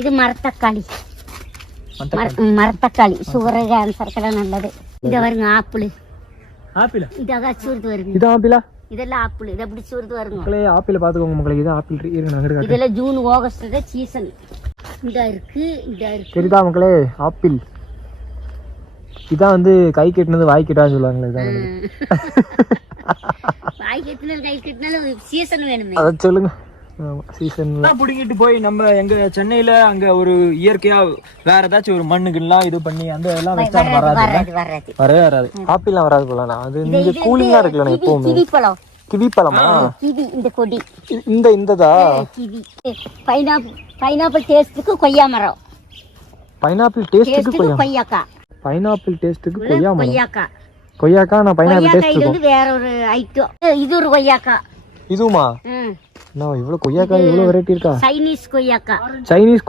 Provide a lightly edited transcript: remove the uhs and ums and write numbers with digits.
இது மரத்தக்காளி. மரத்தக்காளி சுகர் கேன்சருக்கெல்லாம் நல்லது. இத வருங்க ஆப்பிள். ஆப்பிள் இதாக சூர்து வருங்க. இது ஆப்பிளா? இதெல்லாம் ஆப்பிள். இது அப்படி சூர்து வருங்க. மக்களே ஆப்பிள் பாத்துக்கோங்க மக்களே. இது ஆப்பிள் இருக்கு. இதெல்லாம் ஜூன் ஆகஸ்ட் தான் சீசன். இதா இருக்கு. சரிதா மக்களே ஆப்பிள். இதான் வந்து கை கெட்டினது வாய் கெட்டான்னு சொல்லுவாங்களே. இதான் வாய் கெட்டினது கை கெட்டினாலும் சீசன் வேணுமே. அதை சொல்லுங்க. சீசன் பிடிங்கிட்டு போய் நம்ம எங்க சென்னையில அங்க ஒரு இயற்கையா வேற ஏதாச்சும் ஒரு மண்ணுக்குலாம் இது பண்ணி அந்த எல்லாம் வச்சா வரவே வராது. ஆப்பிள்லாம் வராது போல. அது இங்க கூலிங்கா இருக்குல்ல எப்பவுமே. கிவிப்பழம். கிவிப்பழமா? கிவி இந்த கொடி. இந்ததா கிவி. பைனாப்பிள் டேஸ்டுக்கு கொய்யா மரம். பைனாப்பிள் டேஸ்டுக்கு கொய்யாக்கா. பைனாப்பிள் டேஸ்டுக்கு கொய்யா மரம். கொய்யாக்கா. கொய்யாக்கா நான் பைனாப்பிள் டேஸ்ட். இது வந்து வேற ஒரு ஐட்டம். இது ஒரு கொய்யாக்கா. இதுமா? நான் இவ்வளவு கொய்யாக்கா இவ்வளவு வெரைட்டி இருக்கா? சைனீஸ் கொய்யாக்கா. சைனீஸ்